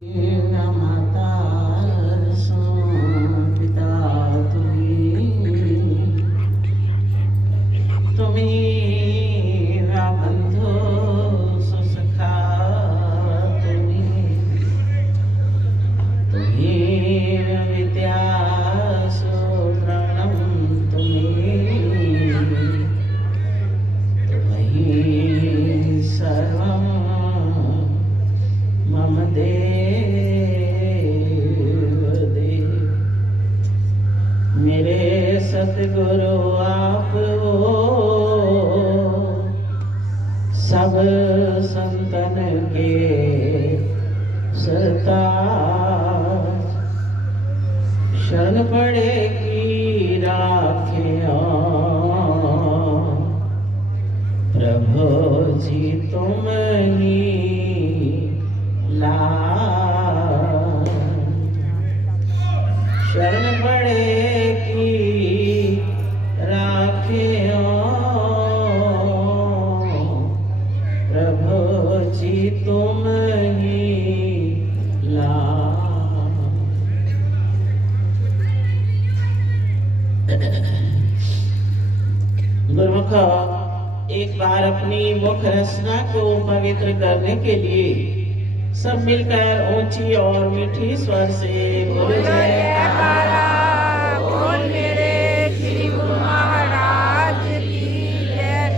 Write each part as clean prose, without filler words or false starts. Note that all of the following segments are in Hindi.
माता सो पिता तुम्ही बंधु सो सखा तुम्ही विद्या सो प्राणम तुम्ही सर्वं मम मेरे सतगुरु आप हो सब संतन के सरताज शरण पड़े की राखिया प्रभु जी तुम ही शरण पड़े की राखियो प्रभु जी तुम ही ला। गुरुमुख एक बार अपनी मुख रचना को पवित्र करने के लिए सब मिलकर ऊंची और मीठी स्वर से बोले जयकारा। बोल मेरे श्री गुरु महाराज की जय।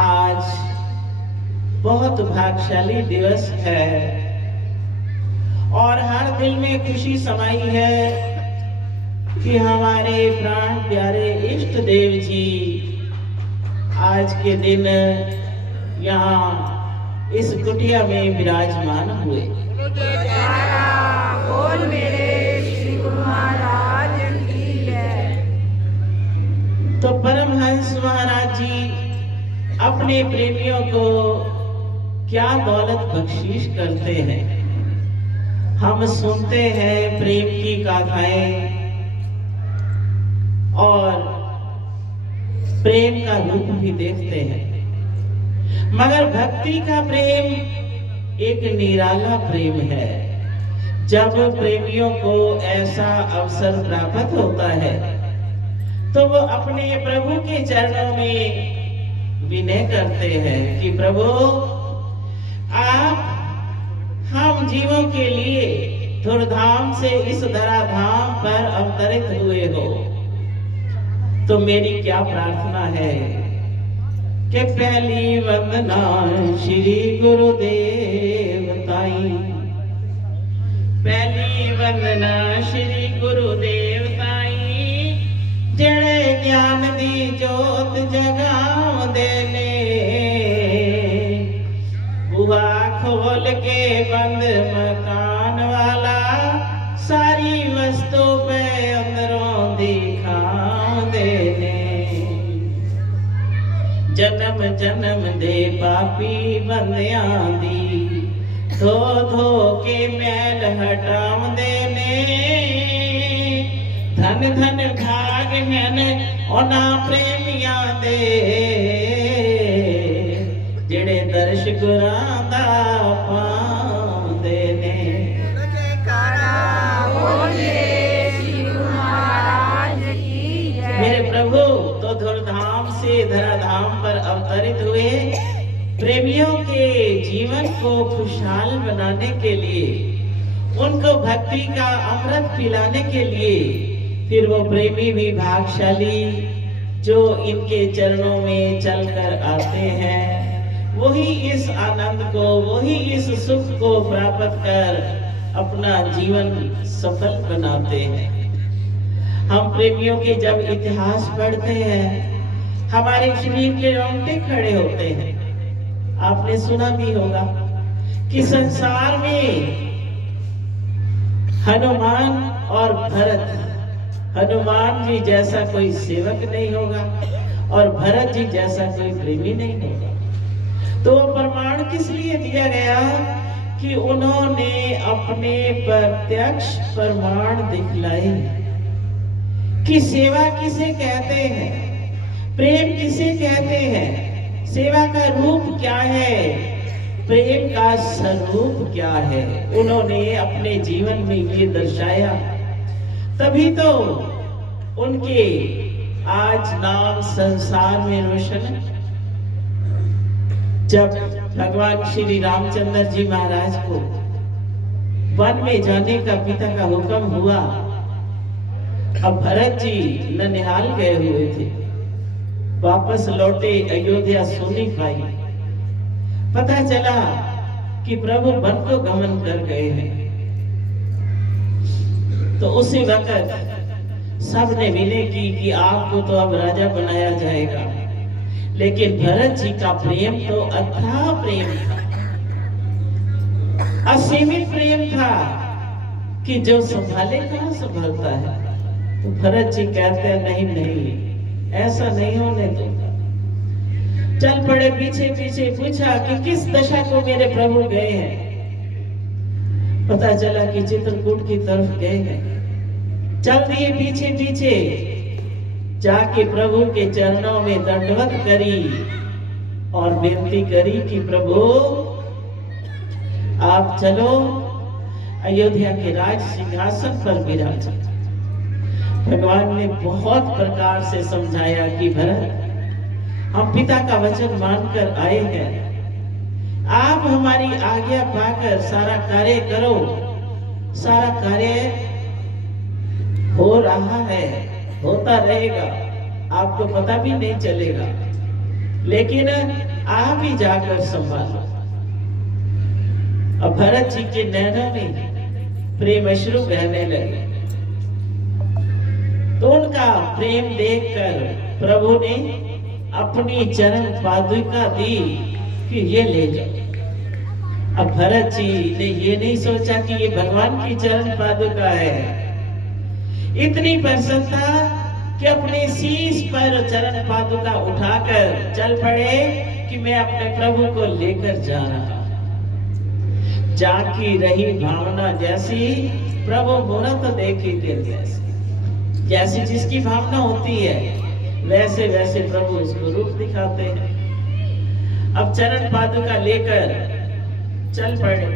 आज बहुत भाग्यशाली दिवस है और हर दिल में खुशी समाई है कि हमारे प्राण प्यारे इष्ट देव जी आज के दिन यहाँ इस कुटिया में विराजमान हुए। बोल मेरे श्री गुरु महाराज की जय। तो परमहंस महाराज जी अपने प्रेमियों को क्या दौलत बख्शीश करते हैं। हम सुनते हैं प्रेम की गाथाएं और प्रेम का रूप भी देखते हैं, मगर भक्ति का प्रेम एक निराला प्रेम है। जब प्रेमियों को ऐसा अवसर प्राप्त होता है तो वो अपने प्रभु के चरणों में विनय करते हैं कि प्रभु आप हम जीवों के लिए धुरधाम से इस धराधाम पर अवतरित हुए हो, तो मेरी क्या प्रार्थना है कि पहली वंदना श्री गुरुदेव ताई, पहली वंदना श्री गुरुदेव ताई जड़े ज्ञान दी जोत जगाव देने, बुआ खोल के बंद मकान वाला सारी वस्तु पे अंदरों दिखाव देने, जन्म जन्म दे पापी बंदियां दी धो धो के मैल हटाव देने, धन धन भाग हैं ओना प्रेमियां दे जेड़े दर्श गुरां दा पांदे ने। मेरे प्रभु तो धुरधाम से धराधाम पर अवतरित हुए प्रेमियों के जीवन को खुशहाल बनाने के लिए, उनको भक्ति का अमृत पिलाने के लिए। फिर वो प्रेमी भी भाग्यशाली जो इनके चरणों में चलकर आते हैं, वही इस आनंद को, वही इस सुख को प्राप्त कर अपना जीवन सफल बनाते हैं। हम प्रेमियों के जब इतिहास पढ़ते हैं हमारे शरीर के रोंगटे खड़े होते हैं। आपने सुना भी होगा कि संसार में हनुमान और भरत, हनुमान जी जैसा कोई सेवक नहीं होगा और भरत जी जैसा कोई प्रेमी नहीं होगा। तो प्रमाण किस लिए दिया गया कि उन्होंने अपने प्रत्यक्ष प्रमाण दिखलाए कि सेवा किसे कहते हैं, प्रेम किसे कहते हैं, सेवा का रूप क्या है, प्रेम का स्वरूप क्या है, उन्होंने अपने जीवन में ये दर्शाया। तभी तो उनके आज नाम संसार में रोशन है। जब भगवान श्री रामचंद्र जी महाराज को वन में जाने का पिता का हुक्म हुआ, अब भरत जी ननिहाल गए हुए थे, वापस लौटे अयोध्या सोनी पाई, पता चला कि प्रभु वन को गमन कर गए हैं। तो उसी वक्त सबने विनय की कि आपको तो अब राजा बनाया जाएगा, लेकिन भरत जी का प्रेम तो अथाह प्रेम था, असीमित प्रेम था कि जो संभाले कहां संभालता है। तो भरत जी कहते हैं नहीं नहीं, ऐसा नहीं होने दो। चल पड़े पीछे पीछे, पूछा कि किस दशा को मेरे प्रभु गए हैं। पता चला कि चित्रकूट की तरफ गए हैं। चल दिए पीछे पीछे, जाके प्रभु के चरणों में दंडवत करी और विनती करी कि प्रभु आप चलो अयोध्या के राज सिंहासन पर विराज। भगवान ने बहुत प्रकार से समझाया कि भरत, हम पिता का वचन मानकर आए हैं, आप हमारी आज्ञा पाकर सारा कार्य करो। सारा कार्य हो रहा है, होता रहेगा, आपको पता भी नहीं चलेगा, लेकिन आप ही जाकर संभालो। अब भरत जी के नैनों में प्रेम अश्रु बहने लगे। तो उनका प्रेम देखकर प्रभु ने अपनी चरण पादुका दी कि ये ले जाओ। अब भरत जी ने ये नहीं सोचा कि ये भगवान की चरण पादुका है। इतनी प्रसन्नता कि अपने शीश पर चरण पादुका उठाकर चल पड़े कि मैं अपने प्रभु को लेकर जा रहा। जाकी रही भावना जैसी, प्रभु मूरत देखी दिल जैसी। जैसी जिसकी भावना होती है वैसे वैसे प्रभु उसको रूप दिखाते हैं। अब चरण पादुका लेकर चल पड़े।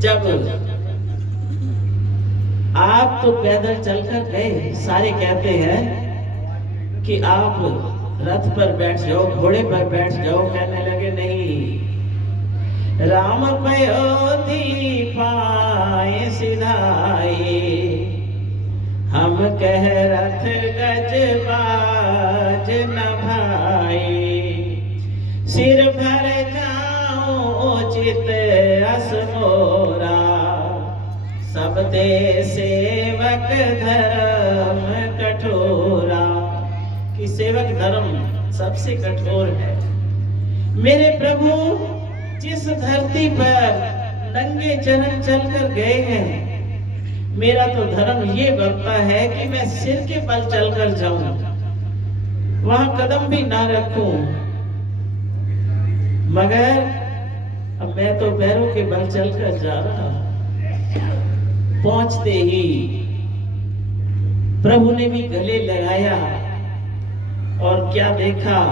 जब आप तो पैदल चलकर गए, सारे कहते हैं कि आप रथ पर बैठ जाओ, घोड़े पर बैठ जाओ। कहने लगे नहीं, राम पयोधी पाए सिधाए, हम कह रथ गज बाज न भाई। सिर भर जाओ चित अस मोरा, सब दे सेवक धर्म कठोरा। कि सेवक धर्म सबसे कठोर है। मेरे प्रभु जिस धरती पर नंगे चरण चलकर गए हैं, मेरा तो धर्म ये बनता है कि मैं सिर के बल चलकर जाऊं, वहां कदम भी ना रखूं। मगर अब मैं तो पैरों के बल चलकर जा रहा। पहुंचते ही प्रभु ने भी गले लगाया और क्या देखा।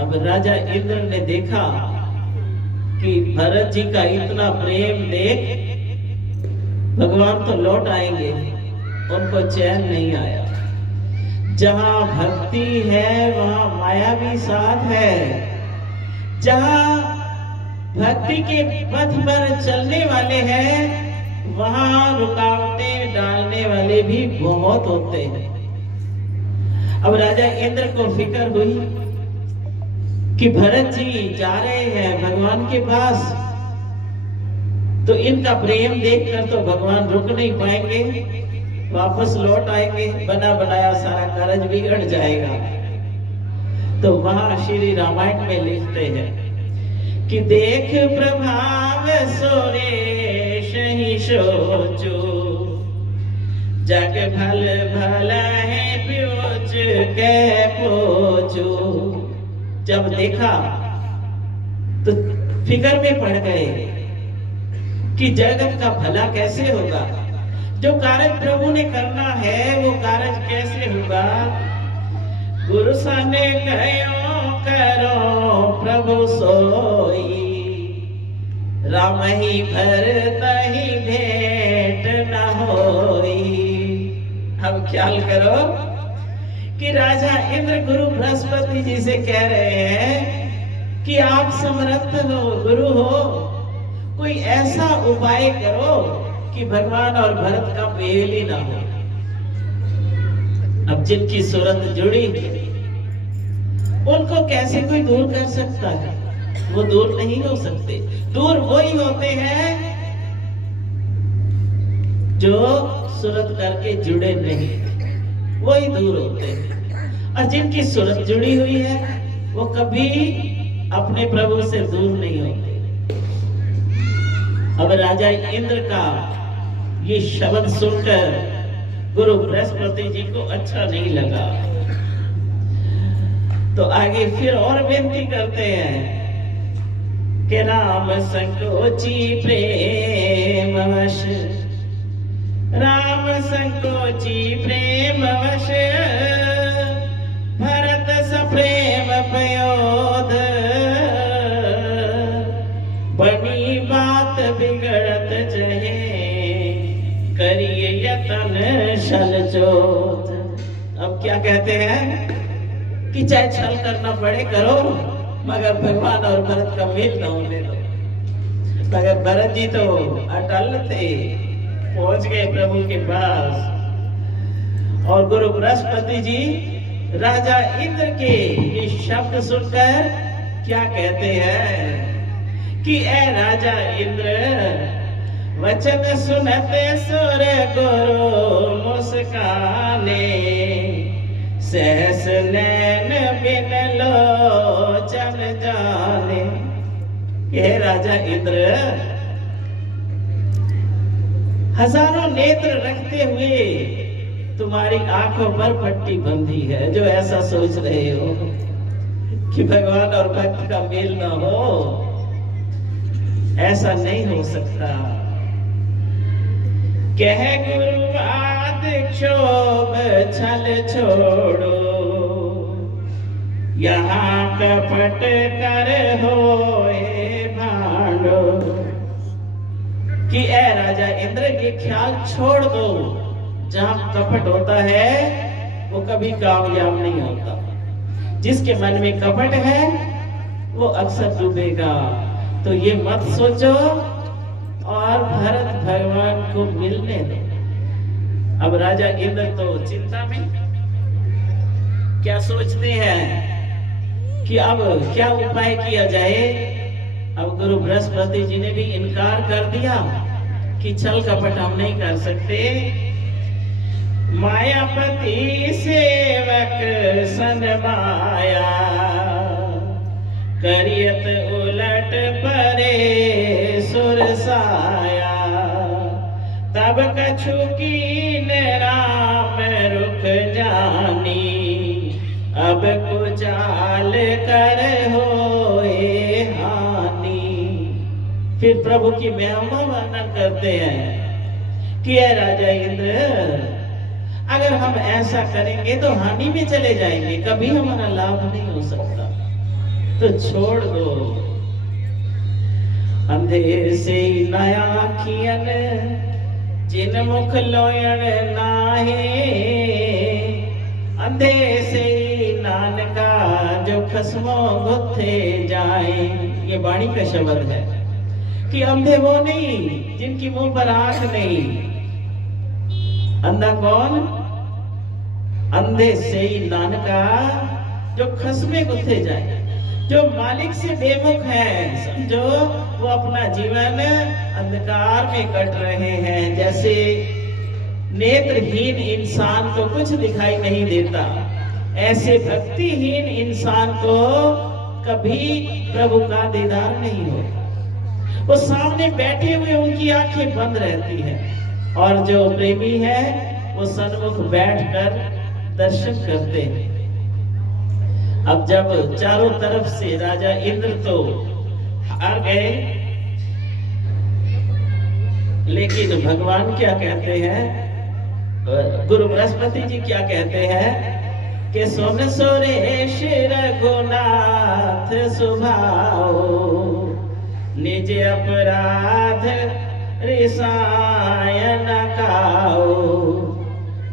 अब राजा इंद्र ने देखा कि भरत जी का इतना प्रेम देख भगवान तो लौट आएंगे, उनको चैन नहीं आया। जहां भक्ति है वहां माया भी साथ है। जहां भक्ति के पथ पर चलने वाले हैं वहां रुकावटें डालने वाले भी बहुत होते हैं। अब राजा इंद्र को फिक्र हुई कि भरत जी जा रहे हैं भगवान के पास, तो इनका प्रेम देखकर तो भगवान रुक नहीं पाएंगे, वापस लौट आएंगे, बना बनाया सारा कार्य बिगड़ जाएगा। तो वहां श्री रामायण में लिखते हैं कि देख प्रभाव सुरेश ही सोचो, जग भल भला है प्योच के पोचो। जब देखा तो फिक्र में पड़ गए कि जगत का भला कैसे होगा, जो कार्य प्रभु ने करना है वो कार्य कैसे होगा। गुरु साने कहो करो प्रभु सोई, राम ही भरत ही भेंट न होई। अब ख्याल करो कि राजा इंद्र गुरु बृहस्पति जी से कह रहे हैं कि आप समर्थ हो, गुरु हो, कोई ऐसा उपाय करो कि भगवान और भरत का मेल ही ना हो। अब जिनकी सूरत जुड़ी उनको कैसे कोई दूर कर सकता है? वो दूर नहीं हो सकते। दूर वही होते हैं जो सूरत करके जुड़े नहीं, वही दूर होते हैं। और जिनकी सूरत जुड़ी हुई है वो कभी अपने प्रभु से दूर नहीं होते। अब राजा इंद्र का ये शब्द सुनकर गुरु बृहस्पति जी को अच्छा नहीं लगा, तो आगे फिर और विनती करते हैं कि राम संकोची प्रेम वश, राम संकोची प्रेम वश, भरत सप्रेम पयोध, बनी बात बिगड़त जहे, करिए यतन छल चोत। अब क्या कहते हैं कि चाहे छल करना पड़े करो, मगर भगवान और भरत का मेल न होने दो। मगर भरत जी तो अटल थे, पहुंच गए प्रभु के पास। और गुरु बृहस्पति जी राजा इंद्र के ये शब्द सुनकर क्या कहते हैं कि ए राजा इंद्र, वचन सुनते सुर गुरु मुस्काने, सहस नैन बिन लोचन जाने। ये राजा इंद्र, हजारों नेत्र रखते हुए तुम्हारी आंखों पर पट्टी बंधी है, जो ऐसा सोच रहे हो कि भगवान और भक्त का मेल न हो, ऐसा नहीं हो सकता। कह गुरुवाद क्षोभ छल छोड़ो, यहाँ कपट कर होए भांडो। कि ए राजा इंद्र, ये ख्याल छोड़ दो, जहां कपट होता है वो कभी कामयाब नहीं होता। जिसके मन में कपट है वो अक्सर डूबेगा। तो ये मत सोचो और भरत भगवान को मिलने दो। अब राजा इंद्र तो चिंता में, क्या सोचते हैं कि अब क्या उपाय किया जाए। अब गुरु बृहस्पति जी ने भी इनकार कर दिया कि छल कपट हम नहीं कर सकते। मायापति सेवक सन माया, करियत उलट परे सुरसाया। तब कछु कीन राम रुख जानी, अब कुचाल कर होए हानि। फिर प्रभु की महिमा वर्णन करते हैं कि ये राजा इंद्र, अगर हम ऐसा करेंगे तो हानि में चले जाएंगे, कभी हमारा लाभ नहीं हो सकता। तो छोड़ दो। अंधे से नया खियन, जिन मुख लोयन नाहे। अंधे से नानका, जो खसमो गुथे जाए। ये वाणी का शब्द है कि अंधे वो नहीं जिनकी मुंह पर आंख नहीं। अंधा कौन? अंधे से ही नानका, जो खसमे गुथे जाए, जो मालिक से बेमुख है। समझो वो अपना जीवन अंधकार में कट रहे हैं। जैसे नेत्रहीन इंसान को कुछ दिखाई नहीं देता, ऐसे भक्तिहीन इंसान को कभी प्रभु का दीदार नहीं होता। वो सामने बैठे हुए उनकी आंखें बंद रहती हैं, और जो प्रेमी है वो सन्मुख बैठकर दर्शन करते हैं। अब जब चारों तरफ से राजा इंद्र तो हार गए, लेकिन भगवान क्या कहते हैं, गुरु बृहस्पति जी क्या कहते हैं कि सुन सुरेश रघुनाथ सुभाओ, निज अपराध रिसायन काओ।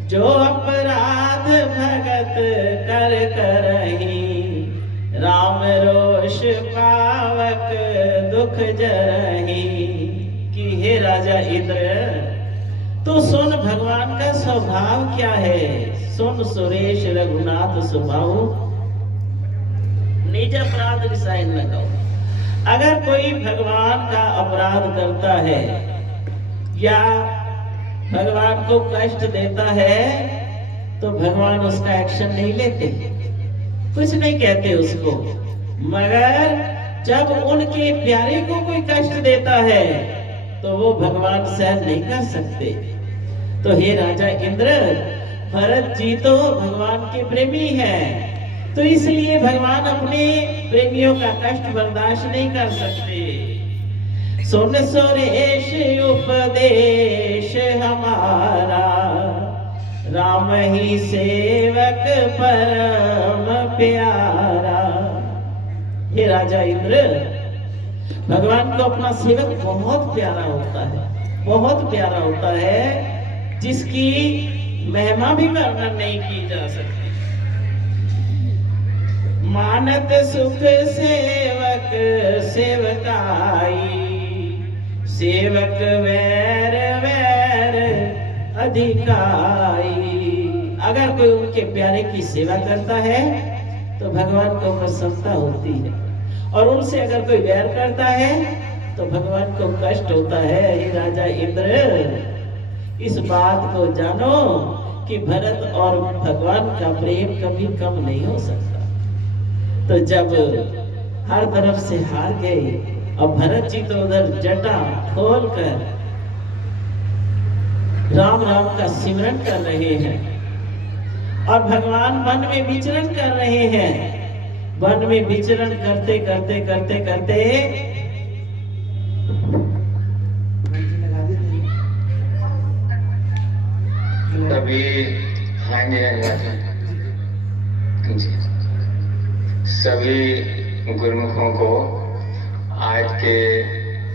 जो अपराध भगत कर करही, राम रोष पावक दुख जरही। कि हे राजा इंद्र, तो सुन भगवान का स्वभाव क्या है। सुन सुरेश रघुनाथ स्वभाव, निज अपराध रिसायन न कहो। अगर कोई भगवान का अपराध करता है या भगवान को कष्ट देता है, तो भगवान उसका एक्शन नहीं लेते, कुछ नहीं कहते उसको। मगर जब उनके प्यारे को कोई कष्ट देता है, तो वो भगवान सहन नहीं कर सकते। तो हे राजा इंद्र, भरत जी तो भगवान के प्रेमी हैं, तो इसलिए भगवान अपने प्रेमियों का कष्ट बर्दाश्त नहीं कर सकते। सुन सुरेश उपदेश हमारा, राम ही सेवक परम प्यारा। हे राजा इंद्र, भगवान को अपना सेवक बहुत प्यारा होता है, बहुत प्यारा होता है, जिसकी महिमा भी वर्णन नहीं की जा सकती। मानत सुख सेवक सेवकाई, सेवक वैर वैर अधिकाई। अगर कोई उनके प्यारे की सेवा करता है तो भगवान को प्रसन्नता होती है, और उनसे अगर कोई वैर करता है तो भगवान को कष्ट होता है। हे राजा इंद्र, इस बात को जानो कि भरत और भगवान का प्रेम कभी कम नहीं हो सकता। तो जब हर तरफ से हार गए और भरत जी तो उधर जटा खोल कर राम राम का सिमरन कर रहे हैं, और भगवान वन में विचरण कर रहे हैं। वन में विचरण करते करते करते करते सभी गुरुमुखों को आज के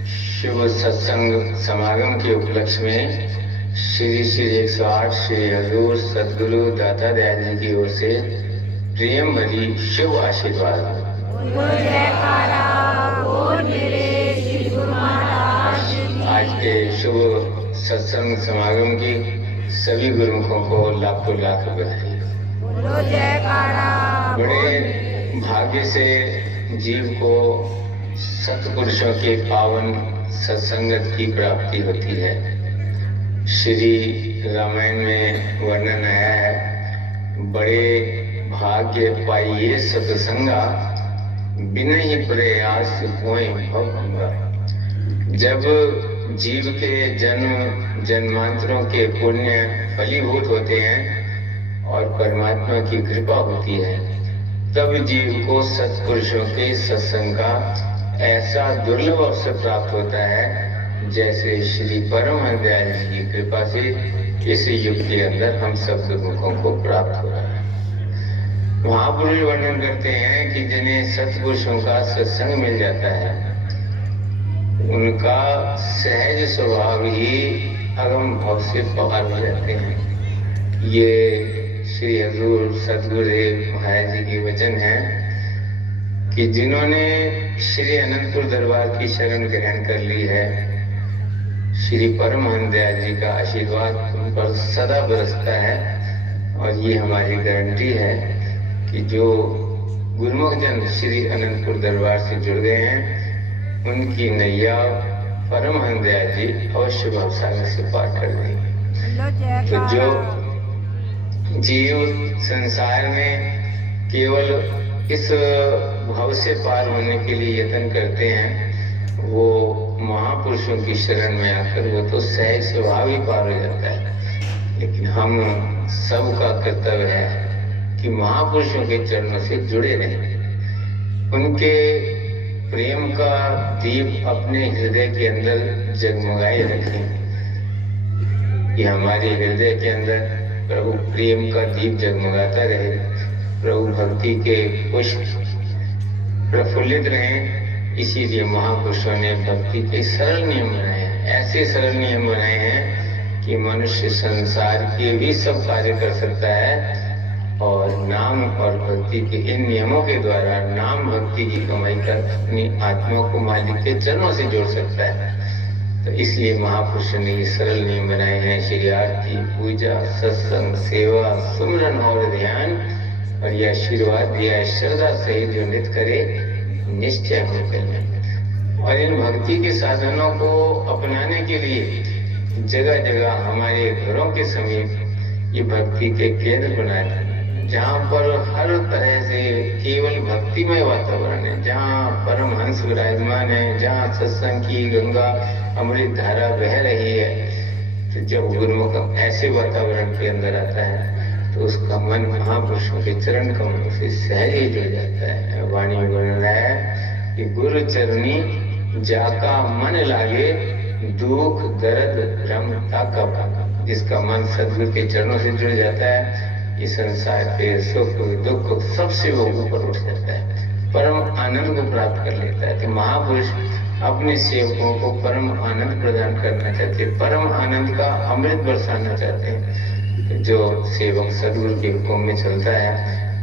शुभ सत्संग समागम के उपलक्ष्य में श्री श्री 108 श्री हजूर सद्गुरु दाता दयाल जी की ओर से प्रेम भरी शुभ आशीर्वाद। आज के शुभ सत्संग समागम की सभी गुरुमुखों को लाखों लाख बधाई। बड़े भाग्य से जीव को सत्पुरुषों के पावन सत्संगत की प्राप्ति होती है। श्री रामायण में वर्णन आया है, बड़े भाग्य पाइए सत्संगा, बिना ही प्रयास होए भवभंगा। जब जीव के जन्म जन्मांतरों के पुण्य फलीभूत होते हैं और परमात्मा की कृपा होती है, तब जीव को सत्पुरुषों के सत्संग का ऐसा दुर्लभ अवसर प्राप्त होता है, जैसे श्री परमहंस दयाल जी की कृपा से इस युग के अंदर हम सब गुरुमुखों को प्राप्त हो रहा है। महापुरुष वर्णन करते हैं कि जिन्हें सत्पुरुषों का सत्संग मिल जाता है, उनका सहज स्वभाव ही अगम भाव से पार हो जाते हैं। ये श्री हजूर सतगुरुदेव महाराज जी के वचन है कि जिन्होंने श्री अनंतपुर दरबार की शरण ग्रहण कर ली है, श्री परमहंस दयाल जी का आशीर्वाद उन पर सदा बरसता है। और ये हमारी गारंटी है कि जो गुरुमुख जन श्री अनंतपुर दरबार से जुड़ गए हैं, उनकी नैया परमहंस दयाल जी अवश्य भवसागर से पार कर देंगे। तो जो जीव संसार में केवल इस भाव से पार होने के लिए यत्न करते हैं, वो महापुरुषों की शरण में आकर वो तो सहज स्वभाव ही पार हो जाता है। लेकिन हम सबका कर्तव्य है कि महापुरुषों के चरणों से जुड़े रहें, उनके प्रेम का दीप अपने हृदय के अंदर जगमगाए रखें। कि हमारे हृदय के अंदर प्रभु प्रेम का दीप जगमगाता रहे, प्रभु भक्ति के पुष्प प्रफुल्लित रहें, इसीलिए महापुरुषों ने भक्ति के सरल नियम बनाए हैं। ऐसे सरल नियम बनाए हैं कि मनुष्य संसार के भी सब कार्य कर सकता है और नाम और भक्ति के इन नियमों के द्वारा नाम भक्ति की कमाई कर अपनी आत्मा को मालिक के चरणों से जोड़ सकता है। तो इसलिए महापुरुषों ने ये सरल नियम बनाए हैं। श्री आरती, पूजा, सत्संग, सेवा, सुमरन और ध्यान, और यह आशीर्वाद दिया श्रद्धा सहित जो नित्य करे निश्चय होकर में। और इन भक्ति के साधनों को अपनाने के लिए जगह जगह हमारे घरों के समीप ये भक्ति के केंद्र बनाए थे, जहाँ पर हर तरह से केवल भक्तिमय वातावरण है, जहाँ परमहंस विराजमान है, जहाँ सत्संग की गंगा अमृत धारा बह रही है। तो जब गुरुमुख ऐसे वातावरण के अंदर आता है तो उसका मन महापुरुषों के चरण कमलों से सहज ही जुड़ जाता है। वाणी में वर्णन है कि गुरु चरणी जाका मन लागे, दुख दर्द भ्रम ताका भागा। जिसका मन सदगुरु के चरणों से जुड़ जाता है, ये संसार के सुख दुख सबसे वो ऊपर उठ जाता है, परम आनंद को प्राप्त कर लेता है। तो महापुरुष अपने सेवकों को परम आनंद प्रदान करना चाहते हैं, परम आनंद का अमृत बरसाना चाहते हैं। जो सेवक सदगुरु के हुक्म में चलता है,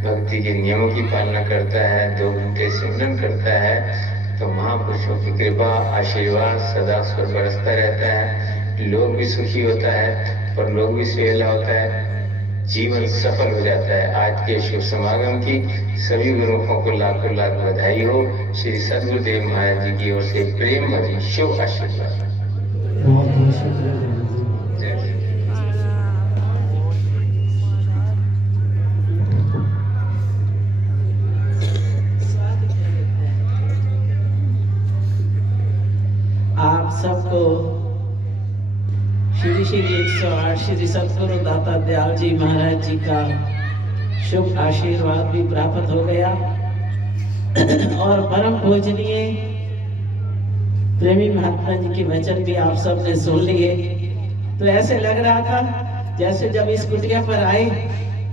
भक्ति के नियमों की पालना करता है, 2 घंटे सिमरन करता है, तो महापुरुषों की कृपा आशीर्वाद सदा स्वर बरसता रहता है। लोग भी सुखी होता है, पर लोग भी सुहेला होता है, जीवन सफल हो जाता है। आज के शुभ समागम की सभी गुरुओं को लाखों लाख बधाई हो। श्री सदगुरुदेव महाराज जी की ओर से प्रेम भरी शुभ आशीर्वाद। आप सबको श्री श्री 108 श्री सतगुरु दाता दयाल जी महाराज जी का शुभ आशीर्वाद भी प्राप्त हो गया और परम पूजनीय प्रेमी महात्मा जी के वचन भी आप सब ने सुन लिए। तो ऐसे लग रहा था जैसे जब इस कुटिया पर आए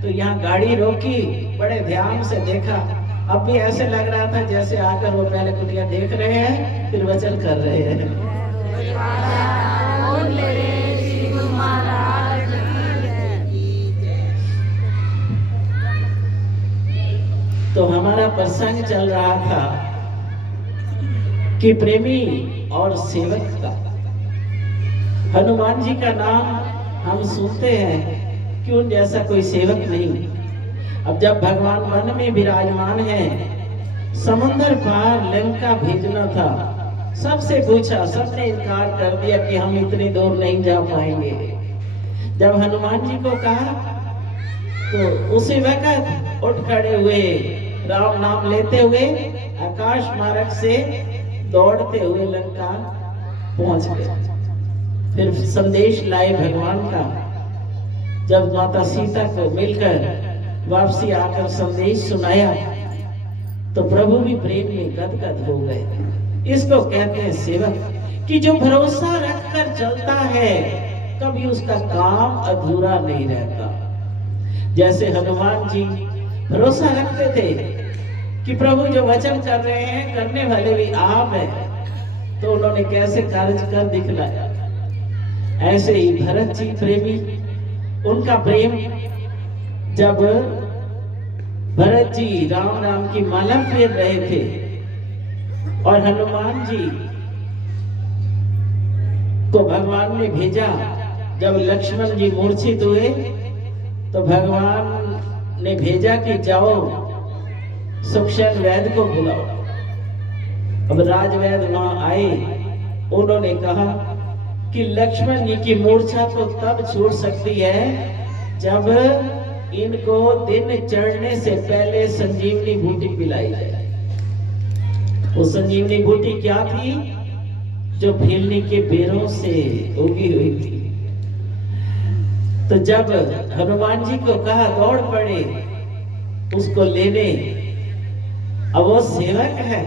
तो यहाँ गाड़ी रोकी, बड़े ध्यान से देखा। अब भी ऐसे लग रहा था जैसे आकर वो पहले कुटिया देख रहे हैं फिर वचन कर रहे हैं। तो हमारा प्रसंग चल रहा था कि प्रेमी और सेवक का। हनुमान जी का नाम हम सुनते हैं कि उन जैसा कोई सेवक नहीं। अब जब भगवान वन में विराजमान है, समुद्र पार लंका भेजना था, सबसे पूछा, सबने इनकार कर दिया कि हम इतनी दूर नहीं जा पाएंगे। जब हनुमान जी को कहा तो उसी वक्त उठ खड़े हुए, राम नाम लेते हुए आकाश मार्ग से दौड़ते हुए लंका पहुंच गए। फिर संदेश लाए भगवान का। जब माता सीता को मिलकर वापसी आकर संदेश सुनाया तो प्रभु भी प्रेम में गदगद हो गए। इसको कहते हैं सेवक कि जो भरोसा रखकर चलता है कभी उसका काम अधूरा नहीं रहता। जैसे हनुमान जी भरोसा रखते थे कि प्रभु जो वचन कर रहे हैं करने वाले भी आप हैं, तो उन्होंने कैसे कार्य कर दिखलाया। ऐसे ही भरत जी प्रेमी, उनका प्रेम, जब भरत जी राम नाम की माला फेर रहे थे और हनुमान जी को भगवान ने भेजा, जब लक्ष्मण जी मूर्छित हुए तो भगवान ने भेजा कि जाओ सुक्षेन वैद्य को बुलाओ। अब राजवैद्य वहां आए, उन्होंने कहा कि लक्ष्मण जी की मूर्छा तो तब छूट सकती है जब इनको दिन चढ़ने से पहले संजीवनी बूटी पिलाई जाए। वो संजीवनी बूटी क्या थी? जो भेलनी के बेरों से उगी हुई थी। तो जब हनुमान जी को कहा दौड़ पड़े उसको लेने। अब वो सेवक है,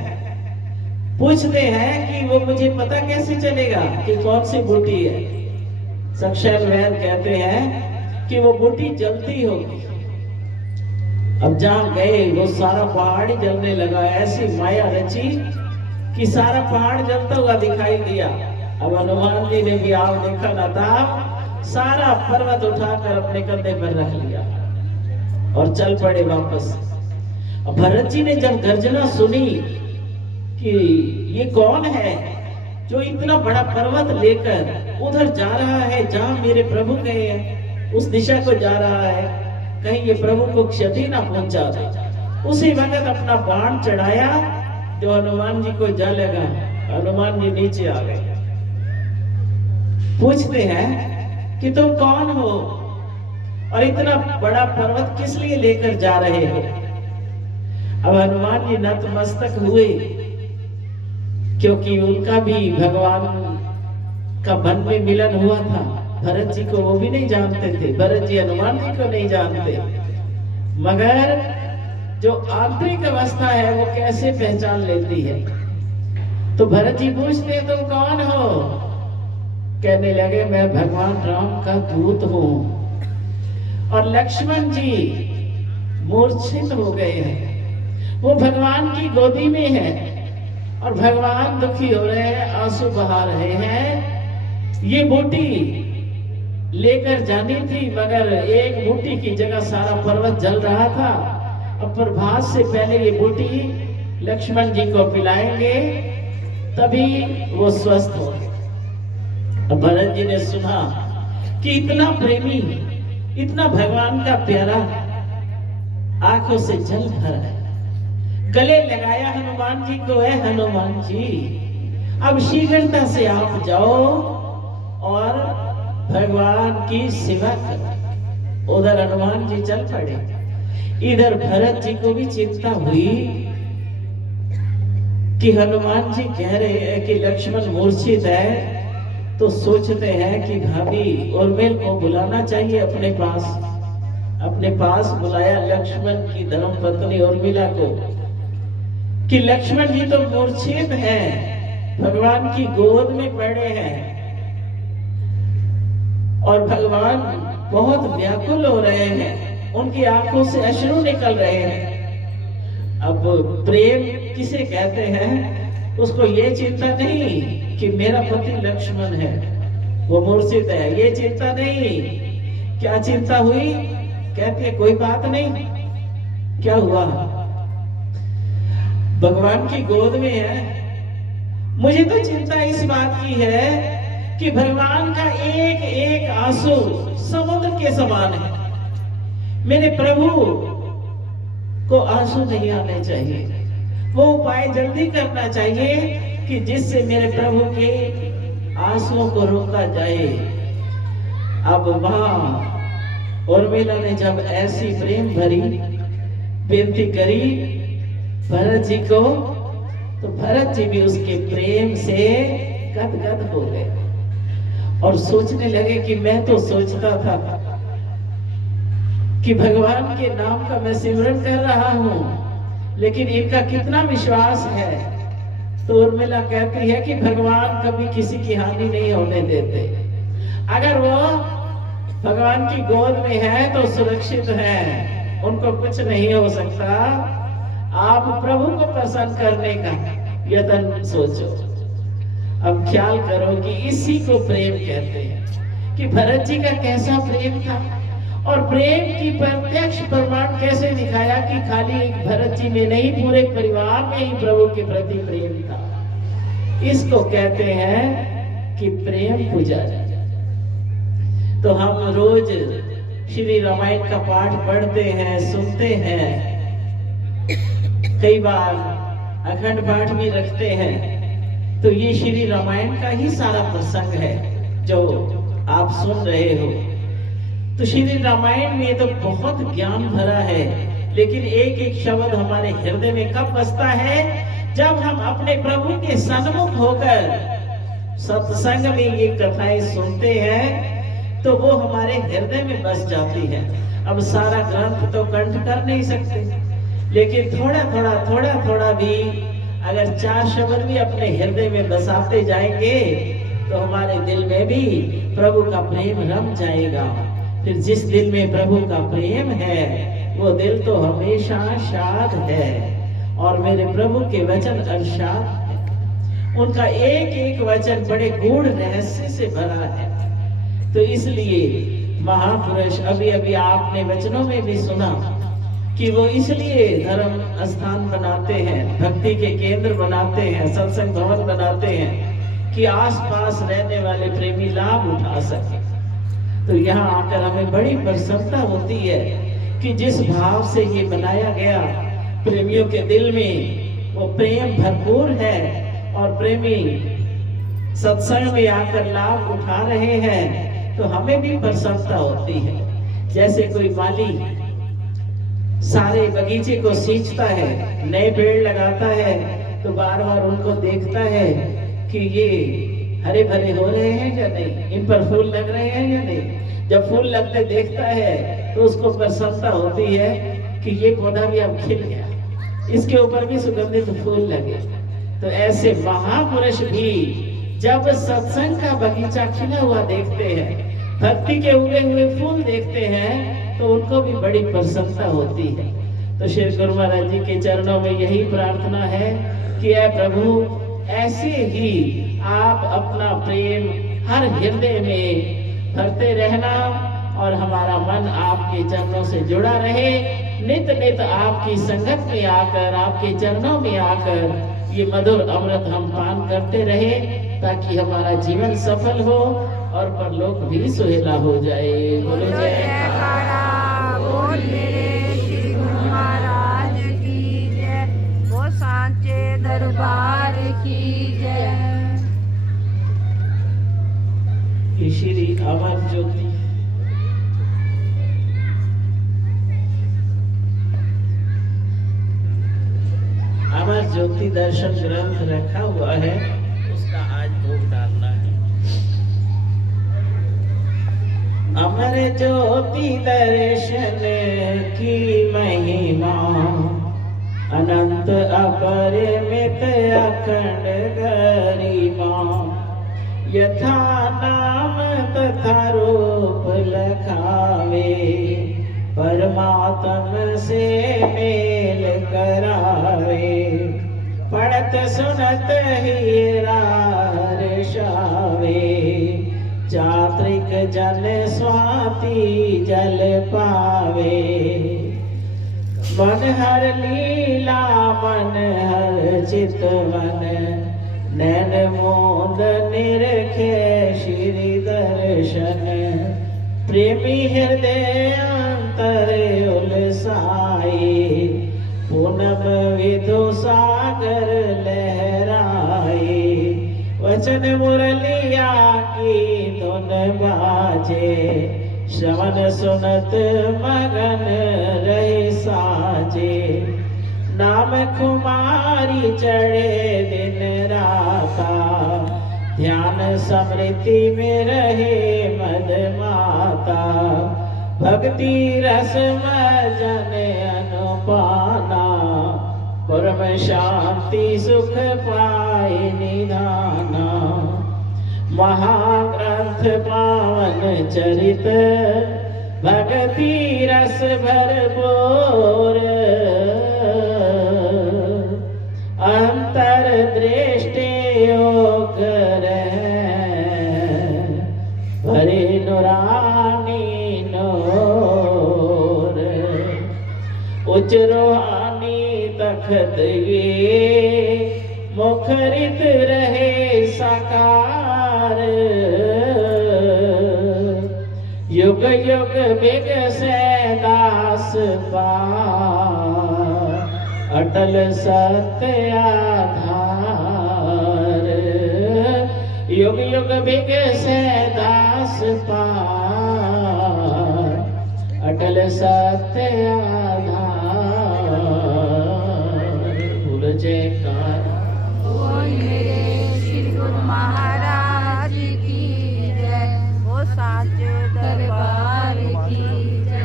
पूछते हैं कि वो मुझे पता कैसे चलेगा कि कौन सी बूटी है। सुक्षेन वैद्य कहते हैं कि वो बूटी जलती होगी। अब जहां गए वो सारा पहाड़ ही जलने लगा, ऐसी माया रची कि सारा पहाड़ जलता हुआ दिखाई दिया। अब हनुमान जी ने भी आओ देखा ना था, सारा पर्वत उठाकर अपने कंधे पर रख लिया और चल पड़े वापस। अब भरत जी ने जब गर्जना सुनी कि ये कौन है जो इतना बड़ा पर्वत लेकर उधर जा रहा है जहां मेरे प्रभु गए हैं, उस दिशा को जा रहा है, कहीं ये प्रभु को क्षति ना पहुंचा दे। उसी वक्त अपना बाण चढ़ाया, जो हनुमान जी को जा लगा, हनुमान जी नीचे आ गए। पूछते हैं कि तुम कौन हो और इतना बड़ा पर्वत किस लिए लेकर जा रहे हो? अब हनुमान जी नतमस्तक हुए, क्योंकि उनका भी भगवान का वन में मिलन हुआ था। भरत जी को वो भी नहीं जानते थे, भरत जी हनुमान जी को नहीं जानते, मगर जो आंतरिक अवस्था है वो कैसे पहचान लेती है। तो भरत जी पूछते तुम कौन हो? कहने लगे मैं भगवान राम का दूत हूं। और लक्ष्मण जी मूर्छित हो गए हैं, वो भगवान की गोदी में है और भगवान दुखी हो रहे हैं, आंसू बहा रहे हैं। ये बूटी लेकर जानी थी, मगर एक बूटी की जगह सारा पर्वत जल रहा था। अब प्रभात से पहले ये बूटी लक्ष्मण जी को पिलाएंगे, तभी वो स्वस्थ होंगे। अब भरत जी ने सुना कि इतना प्रेमी, इतना भगवान का प्यारा, आंखों से जल भर है। गले लगाया हनुमान जी को, है हनुमान जी अब शीघ्रता से आप जाओ और भगवान की सेवा करो। उधर हनुमान जी चल पड़े। इधर भरत जी को भी चिंता हुई कि हनुमान जी कह रहे हैं कि लक्ष्मण मूर्छित है, तो सोचते हैं कि भाभी उर्मिल को बुलाना चाहिए अपने पास। अपने पास बुलाया लक्ष्मण की धर्मपत्नी उर्मिला को कि लक्ष्मण जी तो मूर्छित हैं, भगवान की गोद में पड़े हैं और भगवान बहुत व्याकुल हो रहे हैं, उनकी आंखों से अश्रु निकल रहे हैं। अब प्रेम किसे कहते हैं? उसको ये चिंता नहीं कि मेरा पति लक्ष्मण है, वो मूर्छित है, ये चिंता नहीं। क्या चिंता हुई? कहती है कोई बात नहीं, क्या हुआ? भगवान की गोद में है। मुझे तो चिंता इस बात की है कि भगवान का एक एक आंसू समुद्र के समान है। मेरे प्रभु को आंसू नहीं आने चाहिए। वो उपाय जल्दी करना चाहिए कि जिससे मेरे प्रभु के आंसुओं को रोका जाए। अब वहां उर्मिला ने जब ऐसी प्रेम भरी बेनती करी भरत जी को, तो भरत जी भी उसके प्रेम से गदगद हो गए और सोचने लगे कि मैं तो सोचता था कि भगवान के नाम का मैं सिमरन कर रहा हूं, लेकिन इनका कितना विश्वास है। तो उर्मिला कहती है कि भगवान कभी किसी की हानि नहीं होने देते। अगर वो भगवान की गोद में है तो सुरक्षित है, उनको कुछ नहीं हो सकता। आप प्रभु को प्रसन्न करने का यत्न सोचो। अब ख्याल करो कि इसी को प्रेम कहते हैं कि भरत जी का कैसा प्रेम था और प्रेम की प्रत्यक्ष प्रमाण कैसे दिखाया कि खाली एक भरत जी में नहीं, पूरे परिवार में ही प्रभु के प्रति प्रेम था। इसको कहते हैं कि प्रेम पुजारी। तो हम रोज श्री रामायण का पाठ पढ़ते हैं, सुनते हैं, कई बार अखंड पाठ भी रखते हैं। तो ये श्री रामायण का ही सारा प्रसंग है जो आप सुन रहे हो। तो श्री रामायण में तो बहुत ज्ञान भरा है, लेकिन एक एक शब्द हमारे हृदय में कब बसता है? जब हम अपने प्रभु के सन्मुख होकर सत्संग में ये कथाएं सुनते हैं तो वो हमारे हृदय में बस जाती है। अब सारा ग्रंथ तो कंठ कर नहीं सकते, लेकिन थोड़ा थोड़ा भी अगर 4 शब्द भी अपने हृदय में बसाते जाएंगे तो हमारे दिल में भी प्रभु का प्रेम रम जाएगा। फिर जिस दिल में प्रभु का प्रेम है वो दिल तो हमेशा शाद है और मेरे प्रभु के वचन अरशाद है। उनका एक एक वचन बड़े गूढ़ रहस्य से भरा है। तो इसलिए महापुरुष, अभी अभी आपने वचनों में भी सुना कि वो इसलिए धर्म स्थान बनाते हैं, भक्ति के केंद्र बनाते हैं, सत्संग भवन बनाते हैं कि आसपास रहने वाले प्रेमी लाभ उठा सके। तो यहाँ आकर हमें बड़ी प्रसन्नता होती है कि जिस भाव से ये बनाया गया, प्रेमियों के दिल में वो प्रेम भरपूर है और प्रेमी सत्संग में आकर लाभ उठा रहे हैं, तो हमें भी प्रसन्नता होती है। जैसे कोई माली सारे बगीचे को सींचता है, नए पेड़ लगाता है, तो बार बार उनको देखता है कि ये हरे भरे हो रहे हैं या नहीं, इन पर फूल लग रहे हैं या नहीं। जब फूल लगते देखता है तो उसको प्रसन्नता होती है कि ये पौधा भी अब खिल गया, इसके ऊपर भी सुगंधित फूल लगे। तो ऐसे महापुरुष भी जब सत्संग का बगीचा खिला हुआ देखते हैं, भक्ति के उगे हुए फूल देखते हैं, तो उनको भी बड़ी प्रसन्नता होती है। तो श्री गुरु महाराज जी के चरणों में यही प्रार्थना है कि ऐ प्रभु, ऐसे ही आप अपना प्रेम हर हृदय में भरते रहना और हमारा मन आपके चरणों से जुड़ा रहे। नित नित आपकी संगत में आकर, आपके चरणों में आकर ये मधुर अमृत हम पान करते रहे, ताकि हमारा जीवन सफल हो और परलोक भी सुहेला हो जाए। बोलो जयकारा बोल मेरे श्री गुरु महाराज की जय, वो सांचे दरबार की जय। श्री अमर ज्योति अमर ज्योति दर्शन ग्रंथ रखा हुआ है, उसका आज भोग डालना है। अमर ज्योति दर्शन की महिमा, अनंत अपरिमित अखंड गरिमा। यथा नाम तथा रूप लखावे, परमात्म से मेल करावे। पढ़त सुनत हीरा हर्षावे, चात्रिक जन स्वाति जल पावे। मन हर लीला मन हर चितवन, नैन मोद निरखे श्री दर्शन। प्रेमी हृदय अंतर उलसाए, पूनम विधु सागर लहराए। वचन मुरलिया की धुन बाजे, श्रवण सुनत मगन रहे साजे। नाम खुमारी चढ़े दिन राता, ध्यान स्मृति में रहे मद माता। भक्ति रस जन अनुपाना, परम शांति सुख पाए निधाना। महाग्रंथ पावन चरित, भक्ति रस भरपूर। अंतर दृष्टि योग भरे नुरानी नूर। उच्च रूहानी तखत ये, मुखरित रहे साकार। युग युग बिगसे दास पार, अटल सत्य आधार। युग युग बिगसे दास पार, अटल सत्य आधार। बोलो जयकारा बोल मेरे श्री गुरु महाराज की जय, वो सांचे दरबार की जय।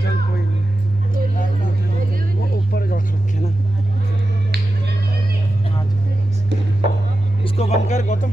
चल कोई नहीं, वो ऊपर रख रखे ना। इसको बंद कर गौतम।